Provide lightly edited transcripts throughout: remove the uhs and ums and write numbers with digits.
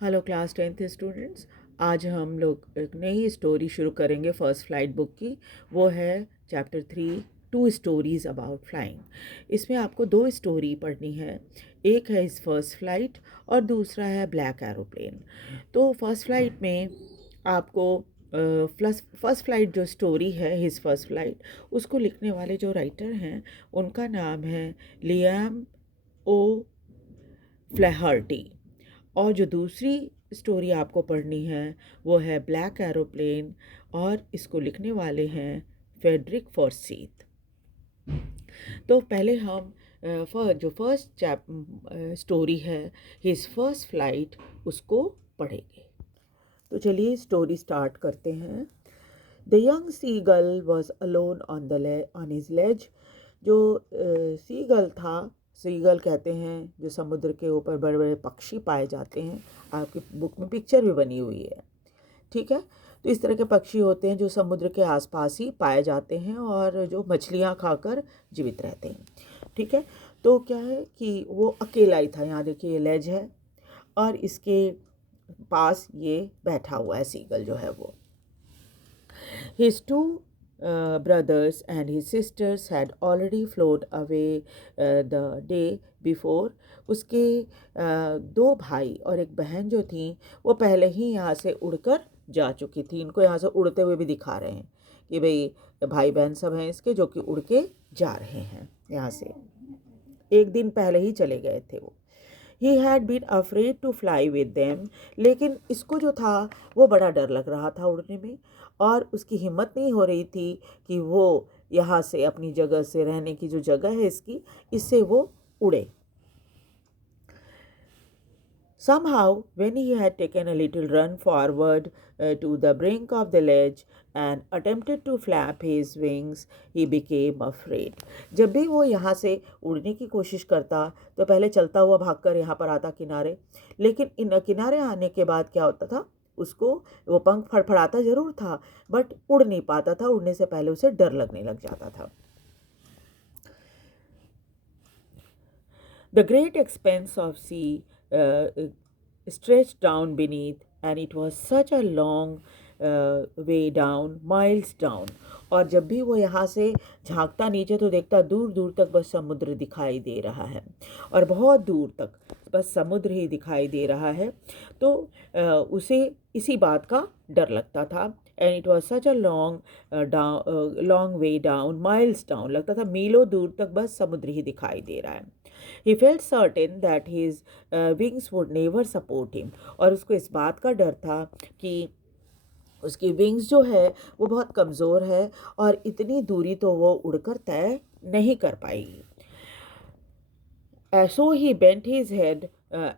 Hello class 10th students. आज हम लोग एक नई स्टोरी शुरू करेंगे फर्स्ट फ्लाइट बुक की। वो है चैप्टर 3, 2 स्टोरीज़ अबाउट फ्लाइंग। इसमें आपको 2 स्टोरी पढ़नी है। एक है इस फर्स्ट फ्लाइट और दूसरा है ब्लैक एरोप्लेन। तो फर्स्ट फ्लाइट में आपको फर्स्ट फ्लाइट जो स्टोरी है हिज फर्स्ट फ्लाइट, उसको लिखने वाले जो राइटर हैं उनका नाम है लियाम ओ फ्लैहर्टी। और जो दूसरी स्टोरी आपको पढ़नी है वो है ब्लैक एरोप्लेन और इसको लिखने वाले हैं फेडरिक फॉर्सीथ। तो पहले हम जो फर्स्ट स्टोरी है हिज फर्स्ट फ्लाइट उसको पढ़ेंगे। तो चलिए स्टोरी स्टार्ट करते हैं। The young seagull was alone on his ledge. जो सीगल था, सीगल कहते हैं जो समुद्र के ऊपर बड़े बड़े पक्षी पाए जाते हैं। आपकी बुक में पिक्चर भी बनी हुई है, ठीक है। तो इस तरह के पक्षी होते हैं जो समुद्र के आसपास ही पाए जाते हैं और जो मछलियाँ खाकर जीवित रहते हैं, ठीक है। तो क्या है कि वो अकेला ही था। यहाँ देखिए ये लेज है और इसके पास ये बैठा हुआ है सीगल जो है वो। His two brothers and his sisters had already flown away the day before. उसके दो भाई और एक बहन जो थी वो पहले ही यहाँ से उड़कर जा चुकी थी। इनको यहाँ से उड़ते हुए भी दिखा रहे हैं कि भाई भाई बहन सब हैं इसके जो कि उड़ के जा रहे हैं यहाँ से। एक दिन पहले ही चले गए थे वो। He had been afraid to fly with them, लेकिन इसको जो था वो बड़ा डर लग रहा था उड़ने में और उसकी हिम्मत नहीं हो रही थी कि वो यहाँ से अपनी जगह से, रहने की जो जगह है इसकी, इससे वो उड़े। Somehow, when he had taken a little run forward to the brink of the ledge and attempted to flap his wings, he became afraid. जब भी वो यहाँ से उड़ने की कोशिश करता तो पहले चलता हुआ भागकर यहाँ पर आता किनारे, लेकिन इन किनारे आने के बाद क्या होता था, उसको वो पंख फड़फड़ाता ज़रूर था बट उड़ नहीं पाता था। उड़ने से पहले उसे डर लगने लग जाता था। The great expanse of sea stretched down beneath, and it was such a long way down, miles down. और जब भी वो यहाँ से झांकता नीचे तो देखता दूर दूर तक बस समुद्र दिखाई दे रहा है और बहुत दूर तक बस समुद्र ही दिखाई दे रहा है। तो उसे इसी बात का डर लगता था। And it was such a long way down, miles down, लगता था मीलों दूर तक बस समुद्र ही दिखाई दे रहा है। He felt certain that his wings would never support him. और उसको इस बात का डर था कि उसकी विंग्स जो है वो बहुत कमज़ोर है और इतनी दूरी तो वो उड़कर तय नहीं कर पाएगी। So he bent his head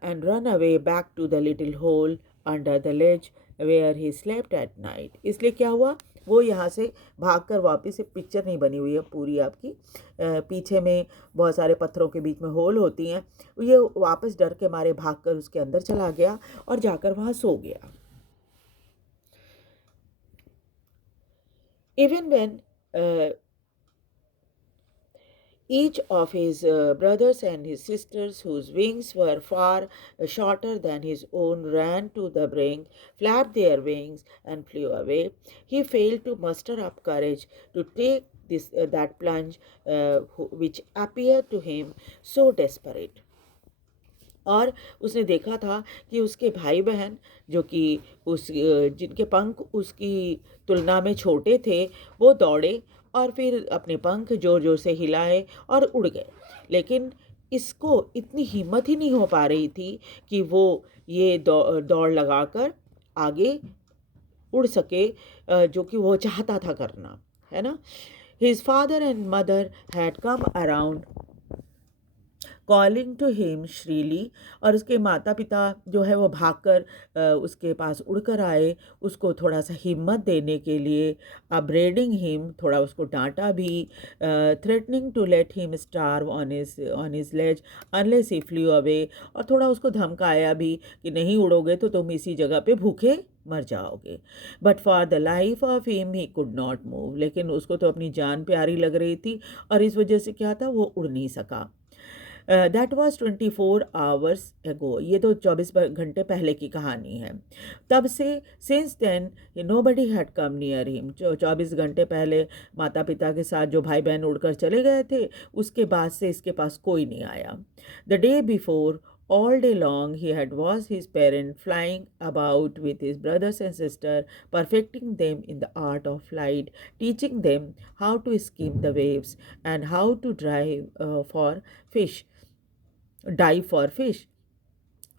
and ran away back to the little hole under the ledge where he slept at night. इसलिए क्या हुआ, वो यहाँ से भागकर वापस, से पिक्चर नहीं बनी हुई है पूरी आपकी, पीछे में बहुत सारे पत्थरों के बीच में होल होती हैं। ये वापस डर के मारे भागकर उसके अंदर चला गया और जाकर वहाँ सो गया। Even when each of his brothers and his sisters, whose wings were far shorter than his own, ran to the brink, flapped their wings, and flew away, he failed to muster up courage to take that plunge which appeared to him so desperate. और उसने देखा था कि उसके भाई बहन जो कि जिनके पंख उसकी तुलना में छोटे थे वो दौड़े और फिर अपने पंख ज़ोर ज़ोर से हिलाए और उड़ गए। लेकिन इसको इतनी हिम्मत ही नहीं हो पा रही थी कि वो ये दौड़ लगाकर आगे उड़ सके जो कि वो चाहता था करना, है ना। His father and mother had come around calling to him shrilly, और उसके माता पिता जो है वो भागकर उसके पास उड़कर आए उसको थोड़ा सा हिम्मत देने के लिए। अपब्रेडिंग हिम, थोड़ा उसको डांटा भी। Threatening to let him starve on his ledge unless he flew away, और थोड़ा उसको धमकाया भी कि नहीं उड़ोगे तो तुम इसी जगह पे भूखे मर जाओगे। But for the life of him he could not move, लेकिन उसको तो अपनी जान प्यारी लग रही थी और इस वजह से क्या था, वो उड़ नहीं सका। That was 24 hours ago. ये तो 24 घंटे पहले की कहानी है. तब से since then nobody had come near him. जो 24 घंटे पहले माता पिता के साथ जो भाई बहन उड़कर चले गए थे, उसके बाद से इसके पास कोई नहीं आया. The day before, all day long he had watched his parents flying about with his brothers and sisters, perfecting them in the art of flight, teaching them how to skim the waves and how to fish dive for fish.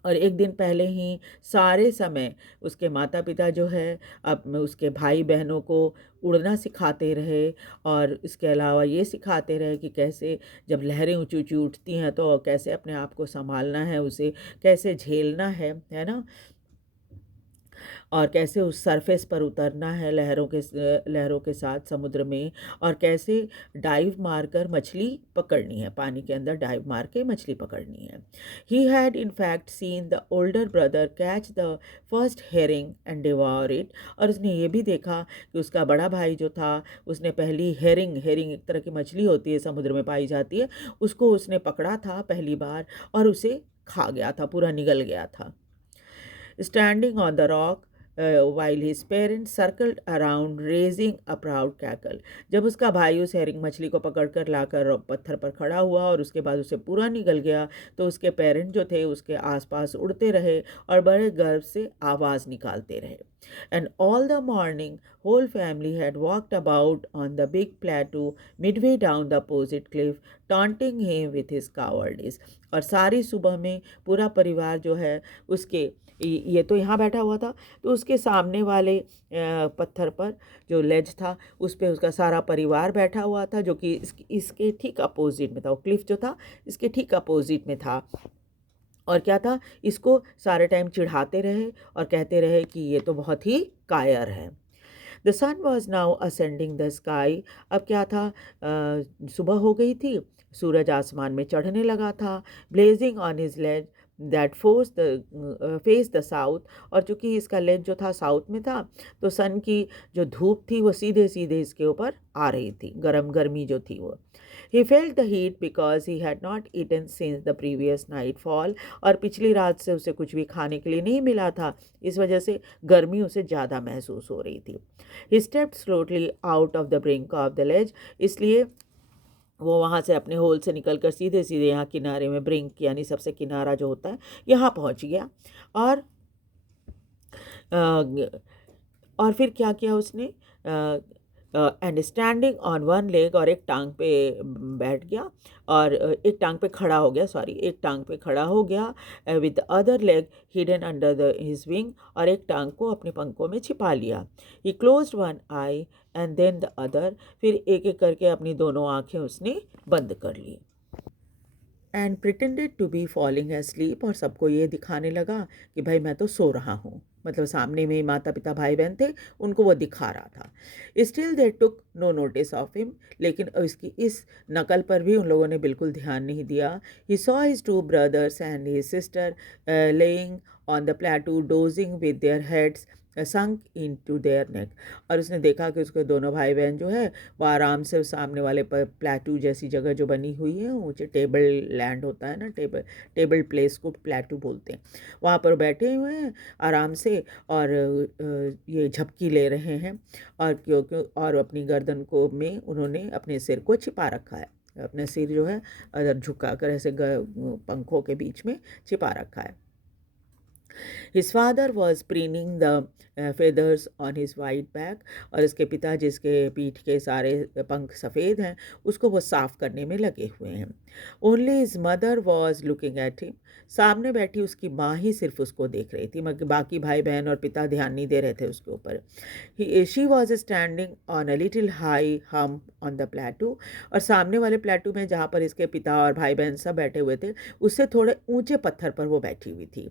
और एक दिन पहले ही सारे समय उसके माता पिता जो है अब उसके भाई बहनों को उड़ना सिखाते रहे, और इसके अलावा ये सिखाते रहे कि कैसे जब लहरें ऊंची ऊंची उठती हैं तो कैसे अपने आप को संभालना है, उसे कैसे झेलना है ना, और कैसे उस सरफेस पर उतरना है लहरों के साथ समुद्र में, और कैसे डाइव मारकर मछली पकड़नी है, पानी के अंदर डाइव मार के मछली पकड़नी है. He had in fact seen the older brother catch the first herring and devour it. और उसने ये भी देखा कि उसका बड़ा भाई जो था, उसने पहली हेरिंग एक तरह की मछली होती है, समुद्र में पाई जाती है, उसको उसने पकड़ा था पहली बार और उसे खा गया था, पूरा निगल गया था. Standing on the rock while his parents circled around raising a proud cackle. जब उसका भाई उस हेरिंग मछली को पकड़कर लाकर पत्थर पर खड़ा हुआ और उसके बाद उसे पूरा निगल गया, तो उसके पेरेंट जो थे उसके आसपास उड़ते रहे और बड़े गर्व से आवाज़ निकालते रहे. And all the morning, whole family had walked about on the big plateau midway down the opposite cliff, taunting him with his cowardice. और सारी सुबह में पूरा परिवार जो है उसके, ये तो यहाँ बैठा हुआ था, तो उसके सामने वाले पत्थर पर जो लेज था उस पर उसका सारा परिवार बैठा हुआ था, जो कि इसके ठीक अपोजिट में था. वो क्लिफ जो था इसके ठीक अपोजिट में था. और क्या था, इसको सारे टाइम चिढ़ाते रहे और कहते रहे कि ये तो बहुत ही कायर है. The sun was now ascending the sky. अब क्या था, सुबह हो गई थी, सूरज आसमान में चढ़ने लगा था. Blazing on his ledge that face the south. और चूँकि इसका लेज जो था साउथ में था, तो सन की जो धूप थी वो सीधे सीधे इसके ऊपर आ रही थी, गर्मी जो थी वो. He felt the heat because he had not eaten since the previous nightfall. और पिछली रात से उसे कुछ भी खाने के लिए नहीं मिला था, इस वजह से गर्मी उसे ज़्यादा महसूस हो रही थी. He stepped slowly out of the brink of the ledge. इसलिए वो वहाँ से अपने होल से निकलकर सीधे सीधे यहाँ किनारे में, ब्रिंक यानी सबसे किनारा जो होता है, यहाँ पहुँच गया. और फिर क्या किया उसने, and standing on one leg, और एक टांग पे बैठ गया, और एक टांग पे खड़ा हो गया, एक टांग पे खड़ा हो गया, with other leg hidden under his wing, और एक टांग को अपने पंखों में छिपा लिया. He closed one eye and then the other. फिर एक एक करके अपनी दोनों आँखें उसने बंद कर ली. And pretended to be falling asleep. और सबको ये दिखाने लगा कि भाई मैं तो सो रहा हूँ, मतलब सामने में माता पिता भाई बहन थे, उनको वो दिखा रहा था. Still they took no notice of him. लेकिन इसकी इस नकल पर भी उन लोगों ने बिल्कुल ध्यान नहीं दिया. He saw his two brothers and his sister lying on the plateau dozing with their heads sunk into their neck. और उसने देखा कि उसके दोनों भाई बहन जो है वो आराम से उस सामने वाले पर प्लेटू जैसी जगह जो बनी हुई है, ऊँचे टेबल लैंड होता है ना, टेबल प्लेस को प्लेटू बोलते हैं, वहाँ पर बैठे हुए हैं आराम से, और ये झपकी ले रहे हैं, और क्योंकि और अपनी गर्दन को में उन्होंने अपने सिर को छिपा रखा है. अपने सिर जो है अगर झुका कर ऐसे पंखों के बीच में छिपा रखा है. His father was preening the feathers on his white back. और इसके पिता जिसके पीठ के सारे पंख सफ़ेद हैं, उसको वो साफ़ करने में लगे हुए हैं. Only his mother was looking at him. सामने बैठी उसकी माँ ही सिर्फ उसको देख रही थी, मगर बाकी भाई बहन और पिता ध्यान नहीं दे रहे थे उसके ऊपर. She was standing on a little high hump on the plateau. और सामने वाले प्लेटू में जहाँ पर इसके पिता और भाई बहन सब बैठे हुए थे, उससे थोड़े ऊंचे पत्थर पर वो बैठी हुई थी.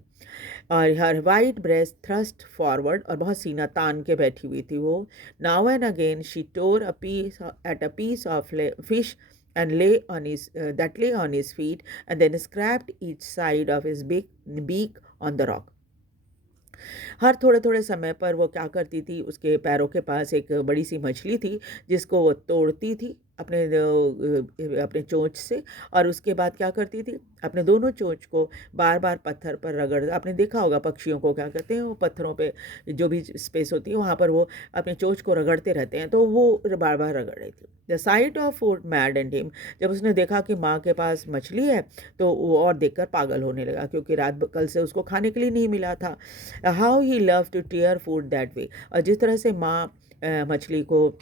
और her white breast thrust forward, और बहुत सीना तान के बैठी हुई थी वो. Now and again she tore a piece of fish and lay on his feet, and then scraped each side of his big beak on the rock. हर थोड़े थोड़े समय पर वो क्या करती थी, उसके पैरों के पास एक बड़ी सी मछली थी जिसको वो तोड़ती थी अपने चोंच से, और उसके बाद क्या करती थी, अपने दोनों चोंच को बार बार पत्थर पर रगड़, आपने देखा होगा पक्षियों को क्या करते हैं, वो पत्थरों पे जो भी स्पेस होती है वहाँ पर वो अपने चोंच को रगड़ते रहते हैं, तो वो बार बार रगड़ रही थी। The site of food mad and him, जब उसने देखा कि माँ के पास मछली है तो वो और देखकर पागल होने लगा, क्योंकि रात कल से उसको खाने के लिए नहीं मिला था। How he love to tear food that way, और जिस तरह से माँ मछली को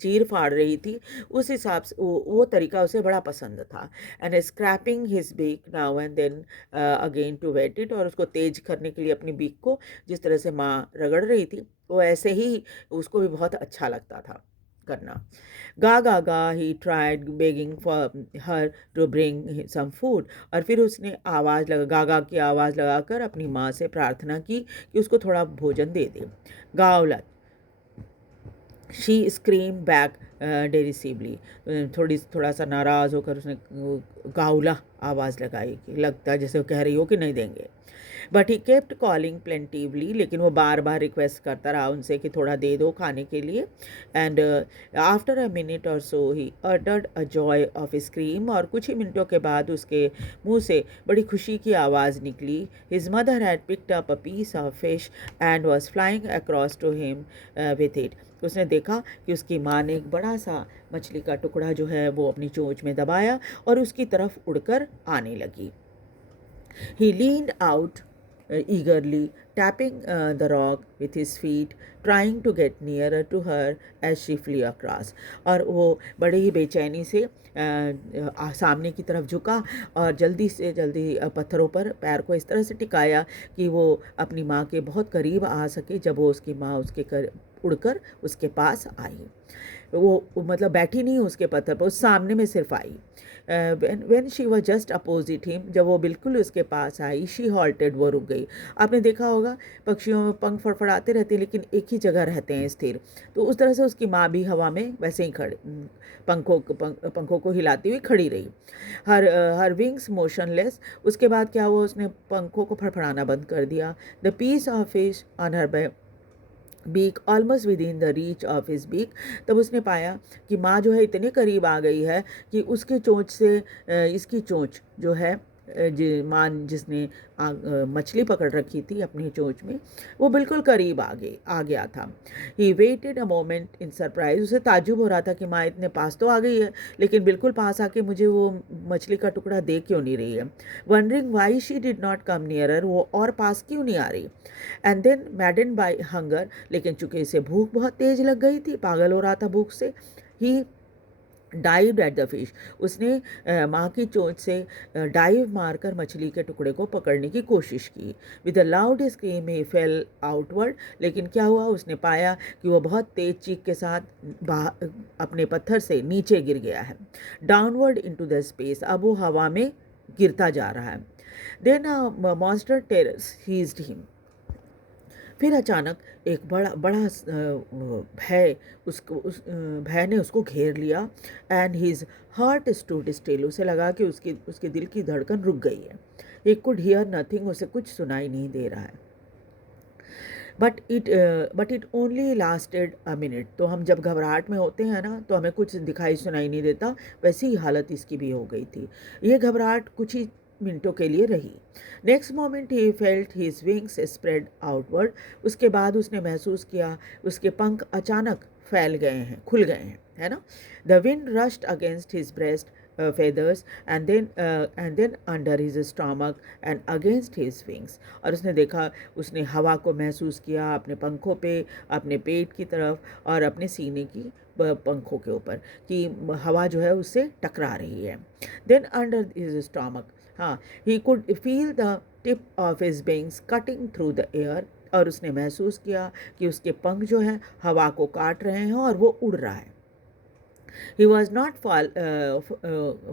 चीर फाड़ रही थी, उस हिसाब से वो तरीका उसे बड़ा पसंद था। And scraping his beak now and then again to whet it, और उसको तेज करने के लिए अपनी बीक को जिस तरह से माँ रगड़ रही थी वो ऐसे ही उसको भी बहुत अच्छा लगता था करना। गा गा गा he tried begging for her to bring some food, और फिर उसने आवाज़ लगा, गागा की आवाज़ लगाकर अपनी माँ से प्रार्थना की कि उसको थोड़ा भोजन दे दे। गावला, शी स्क्रीम बैक डेरिसिवली, थोड़ा सा नाराज़ होकर उसने गाउला आवाज़ लगाई कि लगता है जैसे वो कह रही हो कि नहीं देंगे। But he kept calling plaintively, लेकिन वो बार बार रिक्वेस्ट करता रहा उनसे कि थोड़ा दे दो खाने के लिए। एंड आफ्टर अ मिनट और so he uttered a joy of scream, और कुछ ही मिनटों के बाद उसके मुंह से बड़ी खुशी की आवाज़ निकली। His mother had picked up a piece of fish and was flying across to him with it. उसने देखा कि उसकी माँ ने एक बड़ा सा मछली का टुकड़ा जो है वो अपनी चोंच में दबाया और उसकी तरफ उड़कर आने लगी। He leaned out eagerly, tapping the rock with his feet, trying to get nearer to her as she flew across. और वो बड़े ही बेचैनी से सामने की तरफ झुका और जल्दी से जल्दी पत्थरों पर पैर को इस तरह से टिकाया कि वो अपनी माँ के बहुत करीब आ सके। जब वो उसकी माँ उड़कर उसके पास आई, वो मतलब बैठी नहीं उसके पत्थर पर, उस सामने में सिर्फ आई। When she was just opposite him, जब वो बिल्कुल उसके पास आई, शी हॉल्टेड, वो रुक गई। आपने देखा होगा पक्षियों में पंख फड़फड़ाते रहते हैं लेकिन एक ही जगह रहते हैं स्थिर, तो उस तरह से उसकी माँ भी हवा में वैसे ही पंखों को हिलाती हुई खड़ी रही। हर विंग्स मोशनलेस। उसके बाद क्या हुआ, उसने पंखों को फड़फड़ाना बंद कर दिया। The piece of fish on her beak almost within the reach of his beak, तब उसने पाया कि माँ जो है इतने करीब आ गई है कि उसकी चोंच से इसकी चोंच जो है माँ जिसने मछली पकड़ रखी थी अपनी चोंच में, वो बिल्कुल करीब आ गया था। He waited a moment in surprise, उसे ताज्जुब हो रहा था कि माँ इतने पास तो आ गई है लेकिन बिल्कुल पास आके मुझे वो मछली का टुकड़ा दे क्यों नहीं रही है। Wondering why she did not come nearer, वो और पास क्यों नहीं आ रही। And then madden by hunger, लेकिन चूंकि इसे भूख बहुत तेज लग गई थी, पागल हो रहा था भूख से, ही डाइव एट द फिश, उसने माँ की चोंच से डाइव मारकर मछली के टुकड़े को पकड़ने की कोशिश की। With a loud scream he fail outward, लेकिन क्या हुआ, उसने पाया कि वो बहुत तेज चीख के साथ अपने पत्थर से नीचे गिर गया है। डाउनवर्ड इनटू द स्पेस, अब वो हवा में गिरता जा रहा है। Then a monster terror seized him, फिर अचानक एक बड़ा बड़ा भय उस भय ने उसको घेर लिया। And his heart stood still, उसे लगा कि उसके दिल की धड़कन रुक गई है। ही कुड हियर नथिंग, उसे कुछ सुनाई नहीं दे रहा है। But it only lasted a minute, तो हम जब घबराहट में होते हैं ना तो हमें कुछ दिखाई सुनाई नहीं देता, वैसी ही हालत इसकी भी हो गई थी। ये घबराहट कुछ ही मिनटों के लिए रही। Next moment he felt his wings spread outward, उसके बाद उसने महसूस किया उसके पंख अचानक फैल गए हैं, खुल गए हैं, है ना। The wind rushed against his breast feathers and then under his stomach and against his wings, और उसने देखा, उसने हवा को महसूस किया अपने पंखों पे, अपने पेट की तरफ और अपने सीने की पंखों के ऊपर कि हवा जो है उससे टकरा रही है। देन अंडर हिज स्टमक, हाँ, he could feel the tip of his wings cutting through the air, और उसने महसूस किया कि उसके पंख जो हैं हवा को काट रहे हैं और वो उड़ रहा है। He was not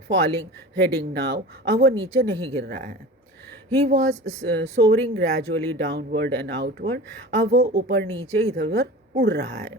falling heading now, अब वो नीचे नहीं गिर रहा है। He was soaring gradually downward and outward, अब वो ऊपर नीचे इधर उधर उड़ रहा है।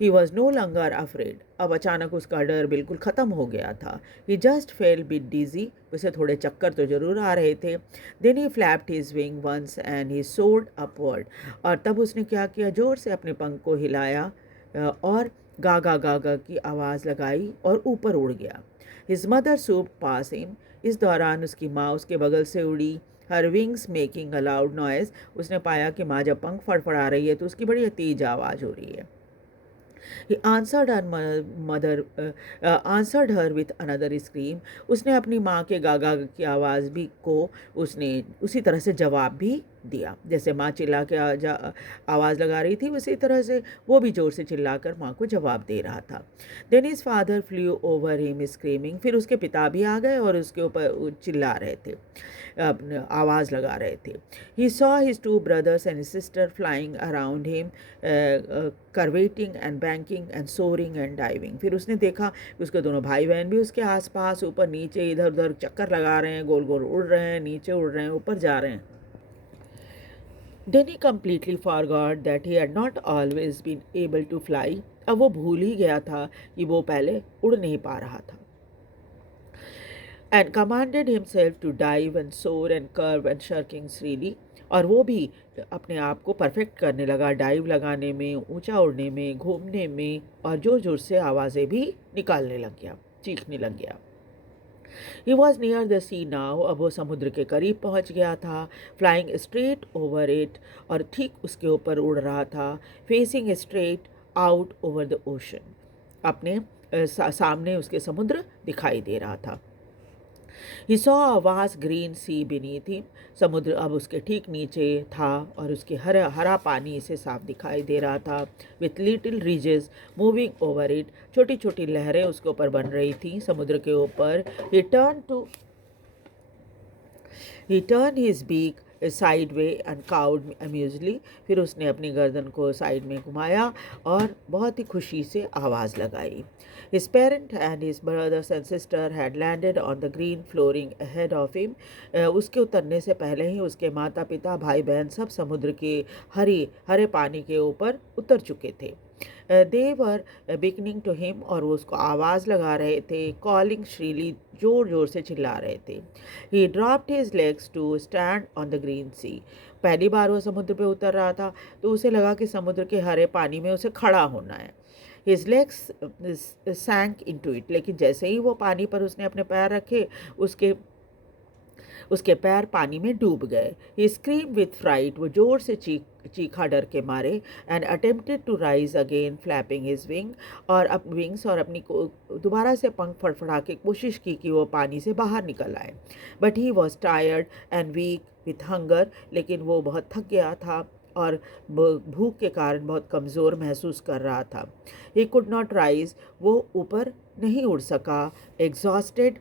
He was no longer afraid, अब अचानक उसका डर बिल्कुल ख़त्म हो गया था। He just felt bit dizzy, उसे थोड़े चक्कर तो ज़रूर आ रहे थे। Then he flapped his wing once and he soared upward, और तब उसने क्या किया, ज़ोर से अपने पंख को हिलाया और गागा गागा की आवाज़ लगाई और ऊपर उड़ गया। हिज मदर सूप पास हिम, इस दौरान उसकी माँ उसके बगल से उड़ी। हर wings making a loud noise, उसने पाया कि माँ जब पंख फड़फड़ा रही है तो उसकी बड़ी तेज आवाज़ हो रही है। He answered her answered her with another scream. उसने अपनी माँ के गागा की आवाज़ भी को उसने उसी तरह से जवाब भी दिया, जैसे माँ चिल्ला के आवाज़ लगा रही थी, उसी तरह से वो भी ज़ोर से चिल्लाकर माँ को जवाब दे रहा था। Then his father flew over him screaming, फिर उसके पिता भी आ गए और उसके ऊपर चिल्ला रहे थे, आवाज़ लगा रहे थे। He saw his two brothers and his sister flying around him, curveting and banking and soaring and diving. फिर उसने देखा कि उसके दोनों भाई बहन भी उसके आसपास ऊपर नीचे इधर उधर चक्कर लगा रहे हैं, गोल गोल उड़ रहे हैं, नीचे उड़ रहे हैं, ऊपर जा रहे हैं। Then he completely forgot that he had not always been able to fly. अब वो भूल ही गया था कि वो पहले उड़ नहीं पा रहा था। And commanded himself to dive and soar and curve and shirking freely. और वो भी अपने आप को परफेक्ट करने लगा, डाइव लगाने में, ऊंचा उड़ने में, घूमने में, और ज़ोर ज़ोर से आवाज़ें भी निकालने लग गया, चीखने लग गया। He was near the sea now, अब वो समुद्र के करीब पहुंच गया था। Flying straight over it, और ठीक उसके ऊपर उड़ रहा था। Facing straight out over the ocean, अपने सामने उसके समुद्र दिखाई दे रहा था। He saw a vast green sea beneath him, समुद्र अब उसके ठीक नीचे था और उसके हरा पानी इसे साफ दिखाई दे रहा था। With little ridges moving over it, छोटी छोटी लहरें उसके ऊपर बन रही थी समुद्र के ऊपर। He turned his beak sideway and cawed amusedly, फिर उसने अपनी गर्दन को साइड में घुमाया और बहुत ही खुशी से आवाज़ लगाई। His parent and his brothers and sister had landed on the green flooring ahead of him. उसके उतरने से पहले ही उसके माता पिता भाई बहन सब समुद्र के हरे पानी के ऊपर उतर चुके थे। They were beckoning to him, और वो उसको आवाज़ लगा रहे थे, calling shrilly, जोर जोर से चिल्ला रहे थे। He dropped his legs to stand on the green sea. पहली बार वो समुद्र पे उतर रहा था तो उसे लगा कि समुद्र के हरे पानी में उसे खड़ा होना है। His legs sank into it, लेकिन जैसे ही वो पानी पर उसने अपने पैर रखे, उसके पैर पानी में डूब गए। He screamed with fright, वो जोर से चीखा डर के मारे। And attempted to rise again flapping his wing, और विंग्स और अपनी दोबारा से पंख फड़फड़ा के कोशिश की कि वो पानी से बाहर निकल आए। But he was tired and weak with hunger, लेकिन वो बहुत थक गया था और भूख के कारण बहुत कमज़ोर महसूस कर रहा था। ही कुड नॉट राइज, वो ऊपर नहीं उड़ सका। Exhausted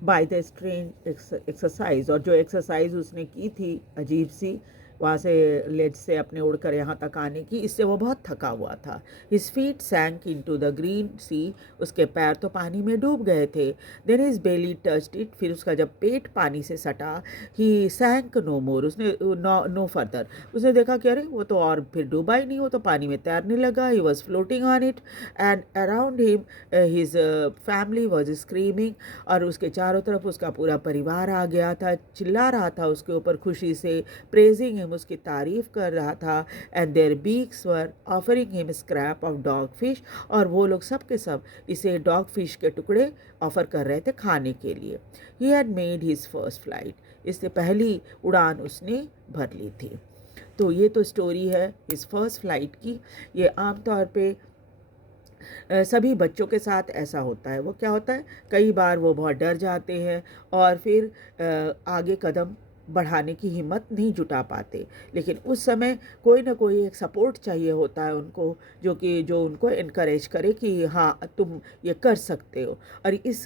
by the strange exercise, और जो एक्सरसाइज उसने की थी अजीब सी, वहाँ से लेज से अपने उड़कर यहाँ तक आने की, इससे वो बहुत थका हुआ था। His feet sank into the green sea, उसके पैर तो पानी में डूब गए थे। Then his belly touched it, फिर उसका जब पेट पानी से सटा, ही सैंक नो मोर, उसने नो फर्दर, उसने देखा कि अरे वो तो और फिर डूबा ही नहीं, वो तो पानी में तैरने लगा। He was floating on it and around him his family was screaming, और उसके चारों तरफ उसका पूरा परिवार आ गया था, चिल्ला रहा था उसके ऊपर खुशी से, प्रेजिंग उसकी तारीफ कर रहा था। And their beaks were offering him scrap of dog fish, और वो लोग सब के सब इसे डॉग फिश के टुकड़े ऑफर कर रहे थे खाने के लिए। He had made his first flight, इससे पहली उड़ान उसने भर ली थी। तो ये तो स्टोरी है इस फर्स्ट फ्लाइट की। ये आमतौर पे सभी बच्चों के साथ ऐसा होता है। वो क्या होता है, कई बार वो बहुत डर जाते हैं और फिर आगे कदम बढ़ाने की हिम्मत नहीं जुटा पाते, लेकिन उस समय कोई ना कोई एक सपोर्ट चाहिए होता है उनको, जो उनको इनकरेज करे कि हाँ तुम ये कर सकते हो। और इस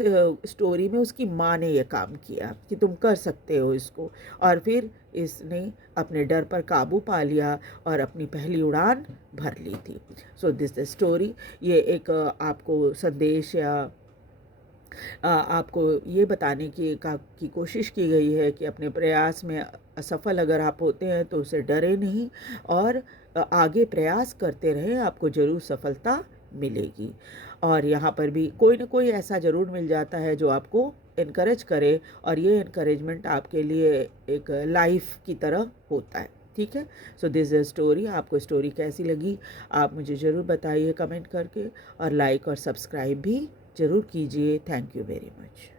स्टोरी में उसकी माँ ने ये काम किया कि तुम कर सकते हो इसको, और फिर इसने अपने डर पर काबू पा लिया और अपनी पहली उड़ान भर ली थी। सो दिस द स्टोरी, ये एक आपको संदेश या आपको ये बताने की कोशिश की गई है कि अपने प्रयास में असफल अगर आप होते हैं तो उसे डरे नहीं और आगे प्रयास करते रहें, आपको ज़रूर सफलता मिलेगी। और यहाँ पर भी कोई ना कोई ऐसा ज़रूर मिल जाता है जो आपको इनकरेज करे, और ये इनकरेजमेंट आपके लिए एक लाइफ की तरह होता है। ठीक है, सो दिस इज़ स्टोरी। आपको स्टोरी कैसी लगी आप मुझे ज़रूर बताइए कमेंट करके, और लाइक और सब्सक्राइब भी ज़रूर कीजिए। Thank you very much.